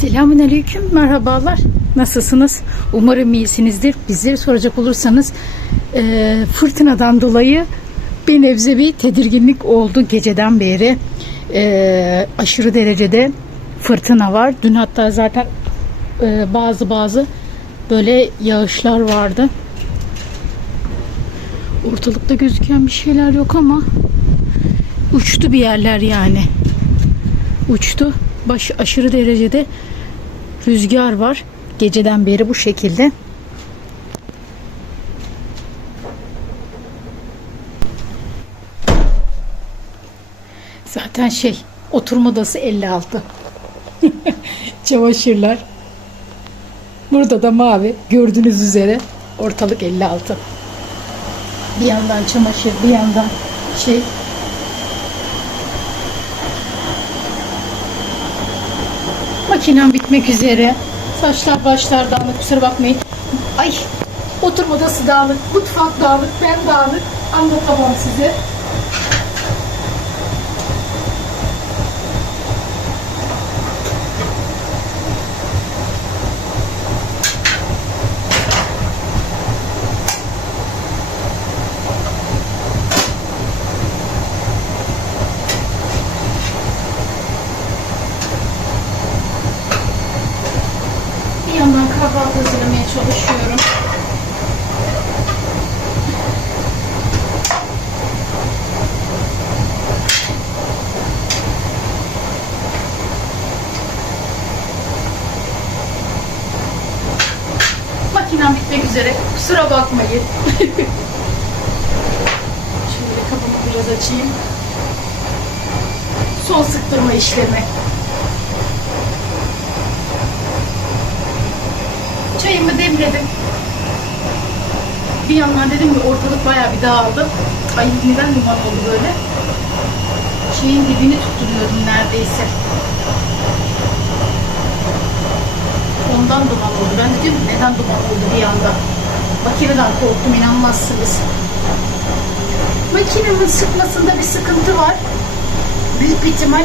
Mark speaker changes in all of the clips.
Speaker 1: Selamünaleyküm, merhabalar. Nasılsınız? Umarım iyisinizdir. Bizleri soracak olursanız e, fırtınadan dolayı bir nebze bir tedirginlik oldu geceden beri. E, aşırı derecede fırtına var. Dün hatta zaten e, bazı bazı böyle yağışlar vardı. Ortalıkta gözüken bir şeyler yok ama uçtu bir yerler yani uçtu. Baş aşırı derecede rüzgar var. Geceden beri bu şekilde. Zaten şey oturma odası 56. Çamaşırlar. Burada da mavi. Gördüğünüz üzere ortalık 56. Bir yandan çamaşır, bir yandan şey Makinem bitmek üzere. Saçlar başlar dağınık kusura bakmayın. Ay oturma odası dağınık, mutfak dağınık, ben dağınık. Anlatamam size. Bir yandan kahvaltı hazırlamaya çalışıyorum. Makinem bitmek üzere. Kusura bakmayın. Şöyle açayım. Son sıktırma işlemi. Çayımı demledim. Bir yandan dedim ki ortalık bayağı bir dağıldı. Ay neden duman oldu böyle? Şeyin dibini tutturuyordum neredeyse. Ondan duman oldu. Ben de diyorum ki neden duman oldu bir anda. Makineden korktum inanmazsınız. Makinemin sıkmasında bir sıkıntı var. Büyük ihtimal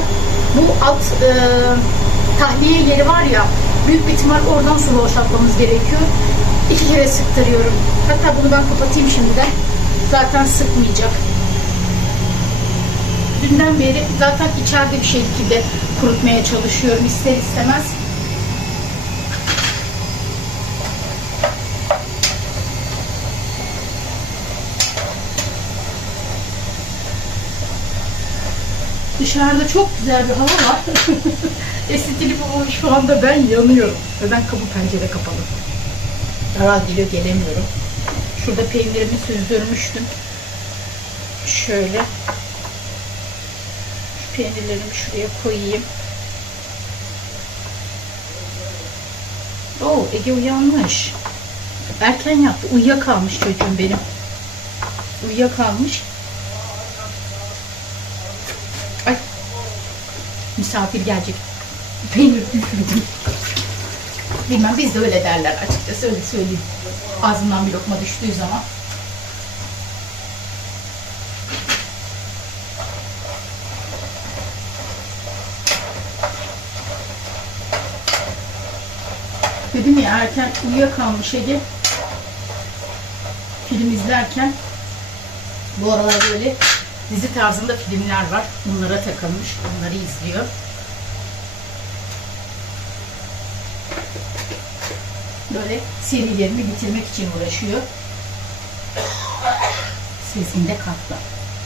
Speaker 1: bu alt e, tahliye yeri var ya büyük bir ihtimal oradan su boşaltmamız gerekiyor. İki kere sıktırıyorum. Hatta bunu ben kapatayım şimdiden. Zaten sıkmayacak. Dünden beri zaten içeride bir şekilde kurutmaya çalışıyorum ister istemez. Dışarıda çok güzel bir hava var. Esintili bu şu anda ben yanıyorum. Neden kapı pencere kapalı? Geliyor gelemiyorum. Şurada peynirimi süzdürmüştüm. Şöyle. Şu peynirlerimi şuraya koyayım. Oo Ege uyanmış. Erken yattı. Uyuyakalmış çocuğum benim. Uyuyakalmış. Ay. Misafir gelecek. Peynir düşürdüm. Bilmem biz de öyle derler açıkçası öyle söyleyeyim. Ağzımdan bir lokma düştüğü zaman. Dedim ya erken uyuyakalmış Ege. Film izlerken bu aralar böyle dizi tarzında filmler var. Bunlara takılmış. Onları izliyor. Böyle serilerimi bitirmek için uğraşıyor. Sesinde katla.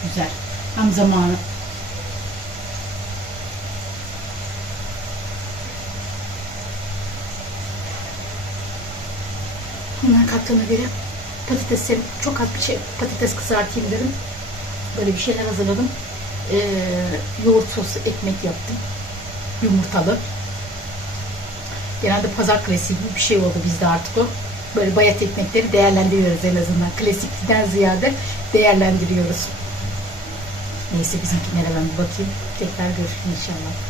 Speaker 1: Güzel. Tam zamanı. Hemen katlanı vereyim. Patateslerim çok az bir şey patates kızartayım dedim. Böyle bir şeyler hazırladım. Ee, yoğurt soslu ekmek yaptım. Yumurtalı. Genelde pazar klasiği gibi bir şey oldu bizde artık o. Böyle bayat ekmekleri değerlendiriyoruz en azından. Klasikten ziyade değerlendiriyoruz. Neyse bizimkilere ben bir bakayım. Tekrar görüşürüz inşallah.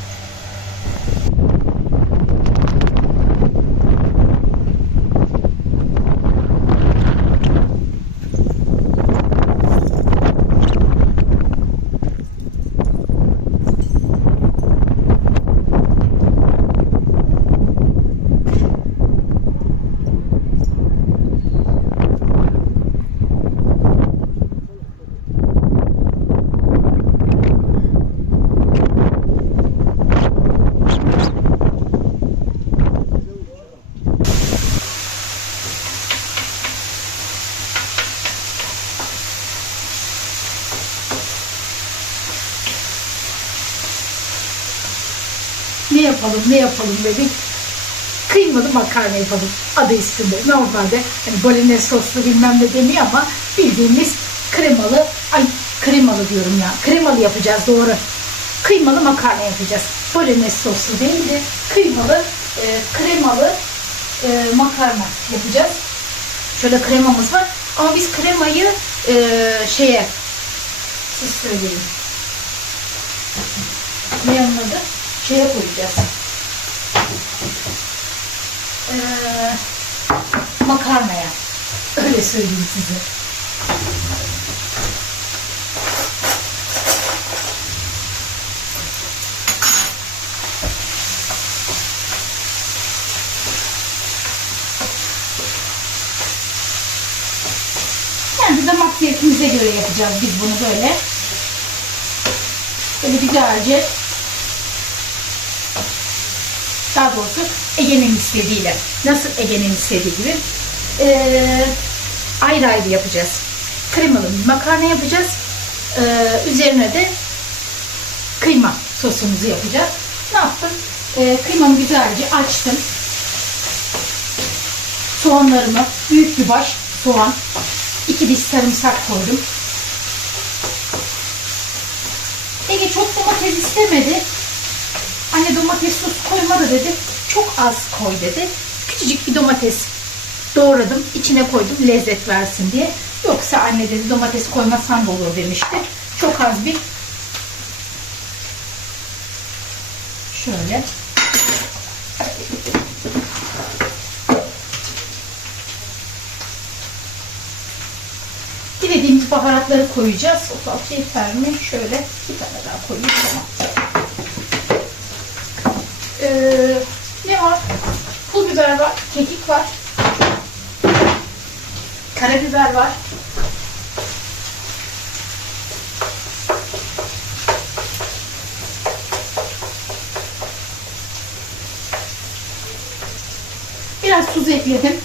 Speaker 1: ne yapalım ne yapalım dedik. Kıymalı makarna yapalım adı üstünde. Normalde hani bolognese soslu bilmem ne deniyor ama bildiğimiz kremalı, ay kremalı diyorum ya. Kremalı yapacağız doğru. Kıymalı makarna yapacağız. Bolognese soslu değil de kıymalı, e, kremalı e, makarna yapacağız. Şöyle kremamız var. Ama biz kremayı e, şeye siz söyleyin. Ne yanına şeye koyacağız. E, makarnaya. Öyle söyleyeyim size. Kendi damak zevkimize göre yapacağız biz bunu böyle. Böyle güzelce daha doğrusu Ege'nin istediğiyle. Nasıl Ege'nin istediği gibi ee, ayrı ayrı yapacağız. Kremalı makarna yapacağız. Ee, üzerine de kıyma sosumuzu yapacağız. Ne yaptım? Ee, kıymamı güzelce açtım. Soğanlarımı büyük bir baş soğan, iki diş sarımsak koydum. Ege çok domates istemedi. Anne domates sos koyma da dedi. Çok az koy dedi. Küçücük bir domates doğradım. içine koydum lezzet versin diye. Yoksa anne dedi domates koymasan da olur demişti. Çok az bir şöyle Dilediğimiz baharatları koyacağız. O salça yeter mi? Şöyle bir tane daha koyayım. Tamam. Ee, ne var? Pul biber var, kekik var. Karabiber var. Biraz tuz ekledim.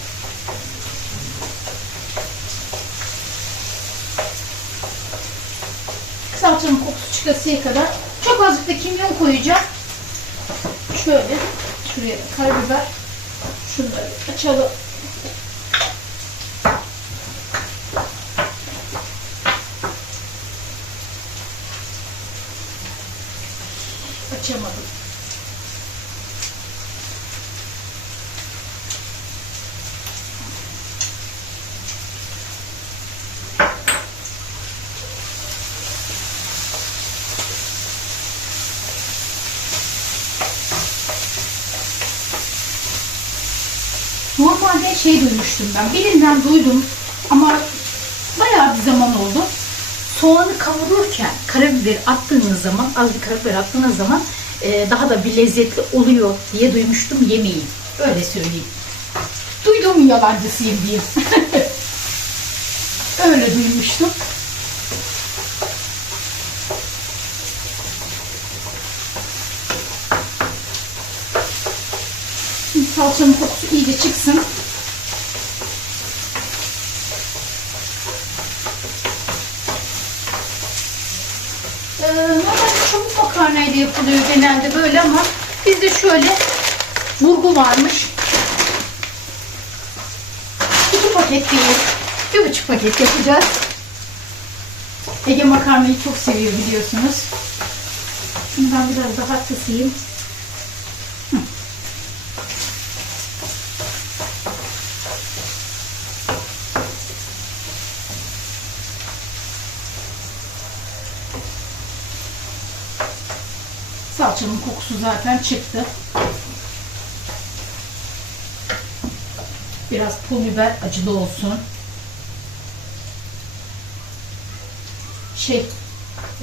Speaker 1: Salçanın kokusu çıkasıya kadar. Çok azıcık da kimyon koyacağım. Şöyle. Şuraya karabiber. Şunları açalım. Açamadım. Normalde şey duymuştum ben. Birinden duydum ama bayağı bir zaman oldu. Soğanı kavururken karabiberi attığınız zaman, az bir karabiber attığınız zaman e, daha da bir lezzetli oluyor diye duymuştum. Yemeyin. Öyle söyleyeyim. Duyduğumun yalancısıyım diyeyim. Öyle duymuştum. Şimdi salçanın kokusu iyice çıksın. Ee, normalde çabuk makarnayla yapılıyor genelde böyle ama bizde şöyle burgu varmış. İki paket değil, bir buçuk paket yapacağız. Ege makarnayı çok seviyor biliyorsunuz. Şimdi ben biraz daha kısayım. Salçanın kokusu zaten çıktı. Biraz pul biber acılı olsun. Şey,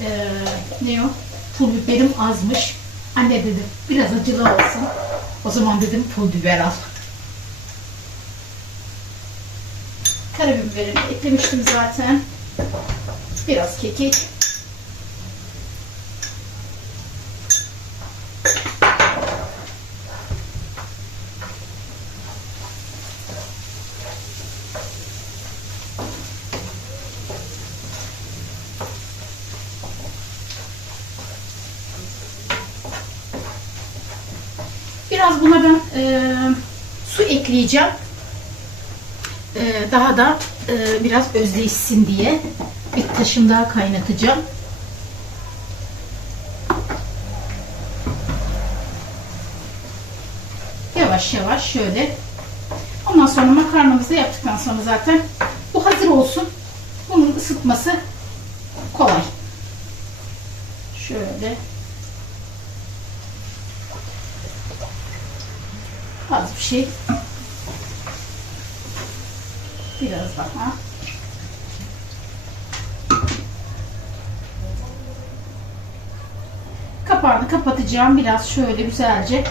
Speaker 1: eee, ne o? Pul biberim azmış. Anne dedi biraz acılı olsun. O zaman dedim pul biber al. Karabiberimi eklemiştim zaten. Biraz kekik. Su ekleyeceğim. E, daha da e, biraz özleşsin diye bir taşım daha kaynatacağım. Yavaş yavaş şöyle. Ondan sonra makarnamızı yaptıktan sonra zaten bu hazır olsun. Bunun ısıtması kolay. Şöyle. Az bir şey. Biraz daha. Kapağını kapatacağım. Biraz şöyle güzelce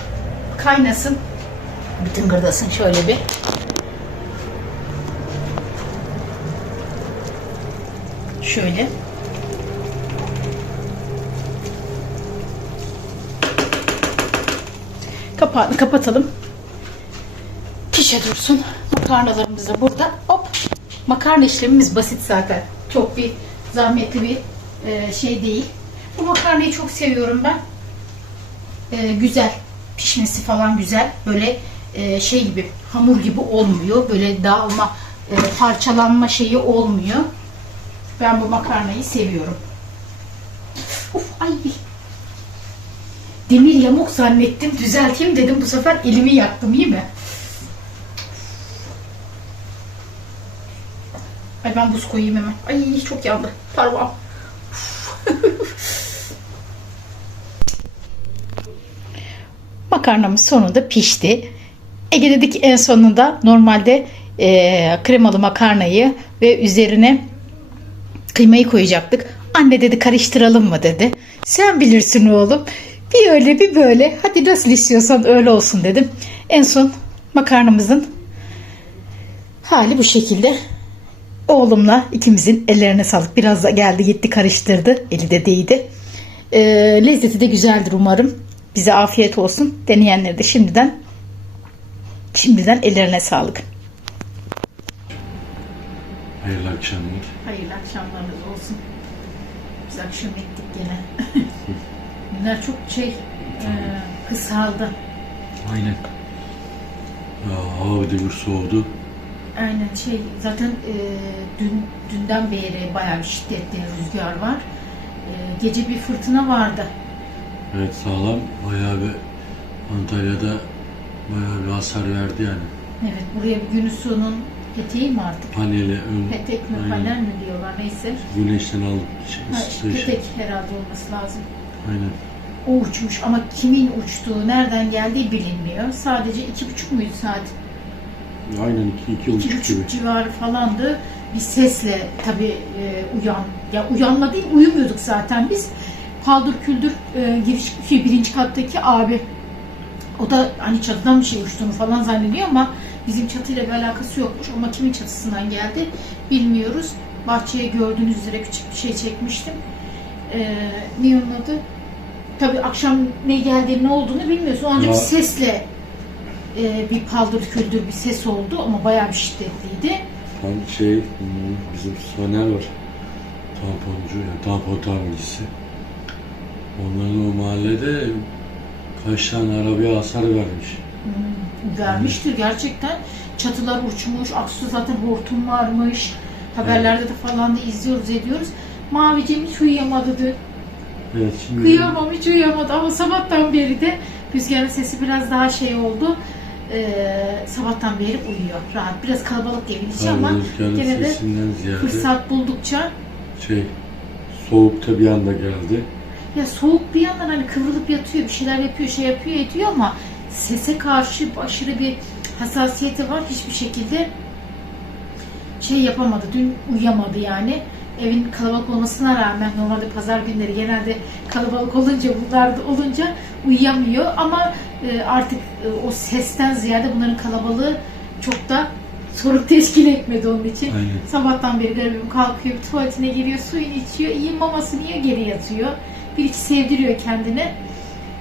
Speaker 1: kaynasın. Bir tıngırdasın şöyle bir. Şöyle. Kapağını kapatalım. Pişe dursun. Makarnalarımız da burada. Hop. Makarna işlemimiz basit zaten. Çok bir zahmetli bir e, şey değil. Bu makarnayı çok seviyorum ben. E, güzel. Pişmesi falan güzel. Böyle e, şey gibi hamur gibi olmuyor. Böyle dağılma, e, parçalanma şeyi olmuyor. Ben bu makarnayı seviyorum. Uf ay. Demir yamuk zannettim. Düzelteyim dedim. Bu sefer elimi yaktım iyi mi? Ay ben buz koyayım hemen. Ay çok yandı. Parmağım. Makarnamız sonunda pişti. Ege dedik en sonunda normalde e, kremalı makarnayı ve üzerine kıymayı koyacaktık. Anne dedi karıştıralım mı dedi. Sen bilirsin oğlum. Bir öyle bir böyle. Hadi nasıl istiyorsan öyle olsun dedim. En son makarnamızın hali bu şekilde. Oğlumla ikimizin ellerine sağlık. Biraz da geldi gitti karıştırdı. Eli de değdi. Ee, lezzeti de güzeldir umarım. Bize afiyet olsun. Deneyenlere de şimdiden şimdiden ellerine sağlık.
Speaker 2: Hayırlı akşamlar.
Speaker 1: Hayırlı akşamlarınız olsun. Biz akşam ettik gene. Günler çok şey e, kısaldı.
Speaker 2: Aynen. Ya, hava bir de bir soğudu.
Speaker 1: Aynen şey zaten e, dün dünden beri bayağı bir şiddetli rüzgar var. E, gece bir fırtına vardı.
Speaker 2: Evet sağlam. Bayağı bir Antalya'da bayağı bir hasar verdi yani.
Speaker 1: Evet buraya bir Günüsu'nun peteği mi artık?
Speaker 2: Paneli, ön,
Speaker 1: Petek mi
Speaker 2: Aynen.
Speaker 1: panel mi diyorlar neyse.
Speaker 2: güneşten aldık. Şey,
Speaker 1: petek herhalde olması lazım.
Speaker 2: Aynen.
Speaker 1: O uçmuş ama kimin uçtuğu, nereden geldiği bilinmiyor. Sadece iki buçuk muydu saat?
Speaker 2: Aynen iki, iki,
Speaker 1: İki
Speaker 2: buçuk gibi.
Speaker 1: civarı falandı. Bir sesle tabii e, uyan. Ya uyanma değil, uyumuyorduk zaten biz. Paldır küldür e, giriş şey, birinci kattaki abi. O da hani çatıdan bir şey uçtuğunu falan zannediyor ama bizim çatıyla bir alakası yokmuş. Ama kimin çatısından geldi bilmiyoruz. Bahçeye gördüğünüz üzere küçük bir şey çekmiştim. E, ne onun adı? Tabii akşam ne geldiğini ne olduğunu bilmiyorsun. Ancak bir sesle e, bir paldır küldür bir ses oldu ama bayağı bir şiddetliydi.
Speaker 2: Tam şey hmm, bizim Soner var. Tamponcu, yani tampon tamircisi. Onların o mahallede kaç tane arabaya hasar vermiş.
Speaker 1: Hmm, vermiştir gerçekten. Çatılar uçmuş, Aksu zaten hortum varmış. Haberlerde de falan da izliyoruz ediyoruz. Mavicim hiç uyuyamadı dün.
Speaker 2: Evet şimdi
Speaker 1: Kıyamam hiç uyuyamadı ama sabahtan beri de rüzgarın sesi biraz daha şey oldu. Ee, sabahtan beri uyuyor rahat. Biraz kalabalık evin içi ama gene de
Speaker 2: sesinden ziyade
Speaker 1: fırsat buldukça
Speaker 2: şey soğukta bir anda geldi.
Speaker 1: Ya soğuk bir yandan hani kıvrılıp yatıyor, bir şeyler yapıyor, şey yapıyor, ediyor ama sese karşı aşırı bir hassasiyeti var. Hiçbir şekilde şey yapamadı. Dün uyuyamadı yani. Evin kalabalık olmasına rağmen normalde pazar günleri genelde kalabalık olunca bunlar da olunca uyuyamıyor ama e, artık e, o sesten ziyade bunların kalabalığı çok da sorun teşkil etmedi onun için.
Speaker 2: Aynen.
Speaker 1: Sabahtan beri garibim kalkıyor, tuvaletine giriyor, suyunu içiyor, iyi mamasını yiyor, geri yatıyor. Bir iki sevdiriyor kendine.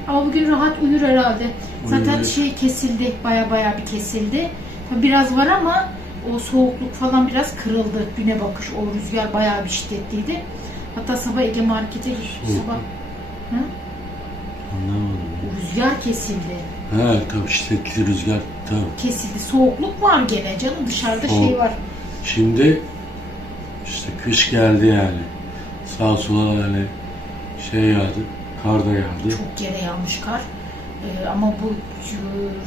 Speaker 1: Ama bugün rahat uyur herhalde. Zaten
Speaker 2: Uyur.
Speaker 1: şey kesildi, baya baya bir kesildi. Biraz var ama o soğukluk falan biraz kırıldı. Güne bakış, o rüzgar bayağı bir şiddetliydi. Hatta sabah Ege Market'e sabah
Speaker 2: Anlamadım.
Speaker 1: Rüzgar kesildi.
Speaker 2: He tabii şiddetli rüzgar tabii.
Speaker 1: Kesildi. Soğukluk var gene canım. Dışarıda şey
Speaker 2: Soğuk.
Speaker 1: var.
Speaker 2: Şimdi işte kış geldi yani. Sağ sola yani şey yağdı, kar da yağdı.
Speaker 1: Çok yere yağmış kar. Ee, ama bu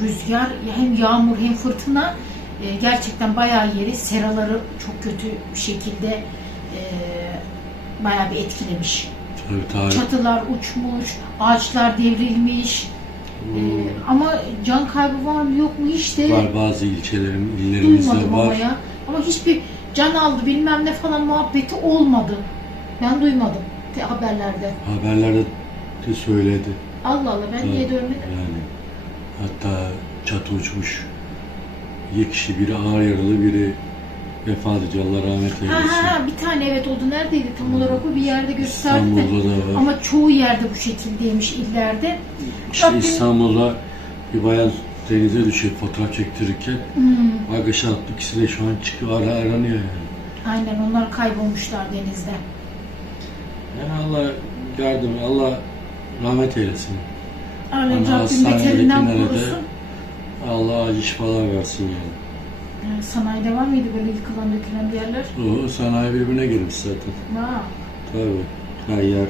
Speaker 1: rüzgar hem yağmur hem fırtına e, gerçekten bayağı yeri seraları çok kötü bir şekilde e, bayağı bir etkilemiş.
Speaker 2: Tabii tabii.
Speaker 1: Çatılar uçmuş, ağaçlar devrilmiş. Ee, ama can kaybı var mı yok mu hiç de
Speaker 2: Var bazı ilçelerin, illerimizde
Speaker 1: duymadım
Speaker 2: var.
Speaker 1: ama ya. Ama hiçbir can aldı bilmem ne falan muhabbeti olmadı. Ben duymadım de haberlerde.
Speaker 2: Haberlerde de söyledi.
Speaker 1: Allah Allah ben niye
Speaker 2: Evet.
Speaker 1: görmedim?
Speaker 2: Yani hatta çatı uçmuş. İki kişi biri ağır yaralı, biri vefat ediyor. Allah rahmet eylesin.
Speaker 1: ha ha bir tane evet oldu. Neredeydi tam olarak o bir yerde gösterdi de.
Speaker 2: İstanbul'da da var.
Speaker 1: Ama çoğu yerde bu şekildeymiş illerde.
Speaker 2: İşte
Speaker 1: Rabbim-
Speaker 2: İstanbul'da bir bayan denize düşüyor fotoğraf çektirirken.
Speaker 1: Hmm,
Speaker 2: Arkadaşlar ikisi de şu an çıkıyor, ara aranıyor yani.
Speaker 1: aynen onlar kaybolmuşlar denizde.
Speaker 2: Yani Allah yardım, Allah rahmet eylesin. Ama
Speaker 1: Rabbim beterinden
Speaker 2: de-
Speaker 1: korusun.
Speaker 2: Allah acı şifalar versin yani.
Speaker 1: Yani Sanayide var mıydı böyle yıkılan dökülen bir yerler?
Speaker 2: O sanayi birbirine girmiş zaten.
Speaker 1: Ha.
Speaker 2: Tabii. Yer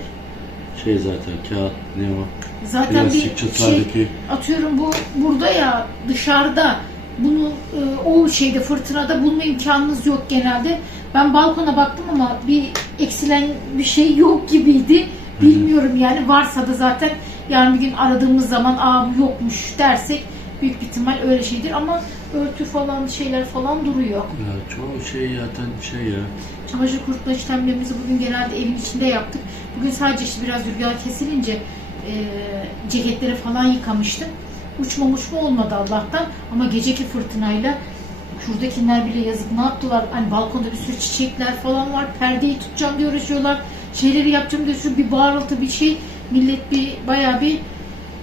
Speaker 2: şey zaten kağıt ne o?
Speaker 1: Zaten bir
Speaker 2: Plastik
Speaker 1: şey atıyorum bu burada ya dışarıda bunu e, o şeyde fırtınada bulma imkanınız yok genelde. Ben balkona baktım ama bir eksilen bir şey yok gibiydi. Bilmiyorum yani varsa da zaten yarın bir gün aradığımız zaman aa yokmuş dersek büyük bir ihtimal öyle şeydir ama örtü falan şeyler falan duruyor.
Speaker 2: ya çoğu şey zaten şey ya.
Speaker 1: Çamaşır kurutma işlemlerimizi bugün genelde evin içinde yaptık. Bugün sadece işte biraz rüzgar kesilince e, ceketleri falan yıkamıştım. Uçma uçma olmadı Allah'tan ama geceki fırtınayla şuradakiler bile yazık ne yaptılar? Hani balkonda bir sürü çiçekler falan var. Perdeyi tutacağım diye uğraşıyorlar. Şeyleri yapacağım diye şu bir bağırıltı bir şey. Millet bir bayağı bir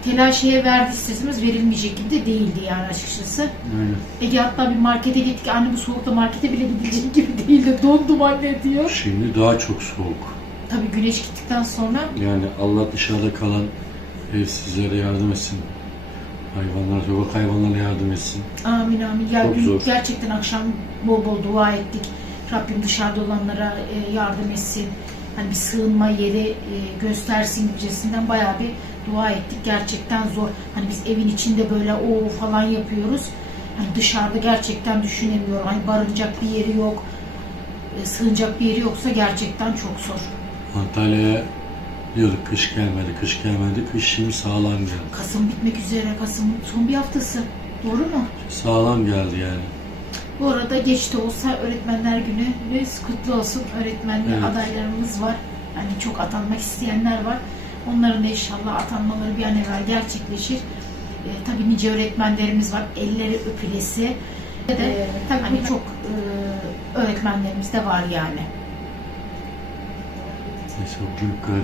Speaker 1: telaşeye verdi isterseniz verilmeyecek gibi de değildi yani açıkçası.
Speaker 2: Aynen.
Speaker 1: Ege hatta bir markete gittik. Anne bu soğukta markete bile gidilecek gibi değil de dondum anne diyor.
Speaker 2: Şimdi daha çok soğuk.
Speaker 1: Tabii güneş gittikten sonra
Speaker 2: Yani Allah dışarıda kalan evsizlere yardım etsin. Hayvanlar, sokak hayvanlara yardım etsin.
Speaker 1: amin amin. Ya
Speaker 2: Çok
Speaker 1: dün
Speaker 2: zor.
Speaker 1: gerçekten akşam bol bol dua ettik. Rabbim dışarıda olanlara e, yardım etsin. Hani bir sığınma yeri e, göstersin gibisinden bayağı bir dua ettik. Gerçekten zor. Hani biz evin içinde böyle o falan yapıyoruz. Hani dışarıda gerçekten düşünemiyorum. Hani barınacak bir yeri yok. e, Sığınacak bir yeri yoksa gerçekten çok zor.
Speaker 2: Antalya'ya diyorduk kış gelmedi, kış gelmedi. Kış şimdi sağlam geldi.
Speaker 1: Kasım bitmek üzere. Kasım son bir haftası. Doğru mu?
Speaker 2: Sağlam geldi yani.
Speaker 1: Bu arada geç de olsa Öğretmenler Günü ve kutlu olsun. Öğretmenli
Speaker 2: Evet.
Speaker 1: adaylarımız var. Yani çok atanmak isteyenler var. Onların da inşallah atanmaları bir an evvel gerçekleşir. Ee, tabii nice öğretmenlerimiz var. Elleri öpülesi. Ve de tabii hani çok e, öğretmenlerimiz de var yani.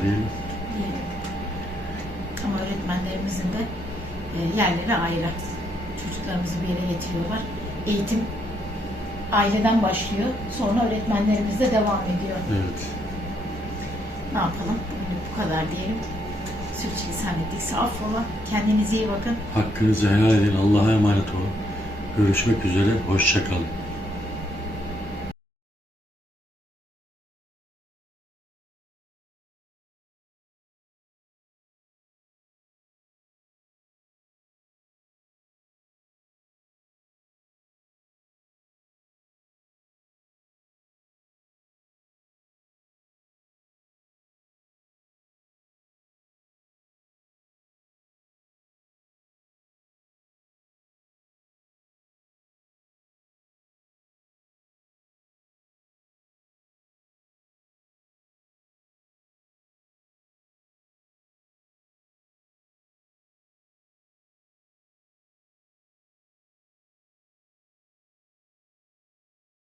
Speaker 2: Diyelim.
Speaker 1: diyelim. Ama öğretmenlerimizin de e, yerleri ayrı. Çocuklarımızı bir yere getiriyorlar. Eğitim aileden başlıyor. Sonra öğretmenlerimizle devam ediyor.
Speaker 2: Evet.
Speaker 1: Ne yapalım? Bu kadar diyelim. Sürçülisan ettikse affola. Kendinize iyi bakın.
Speaker 2: Hakkınızı helal edin. Allah'a emanet olun. Görüşmek üzere. Hoşçakalın.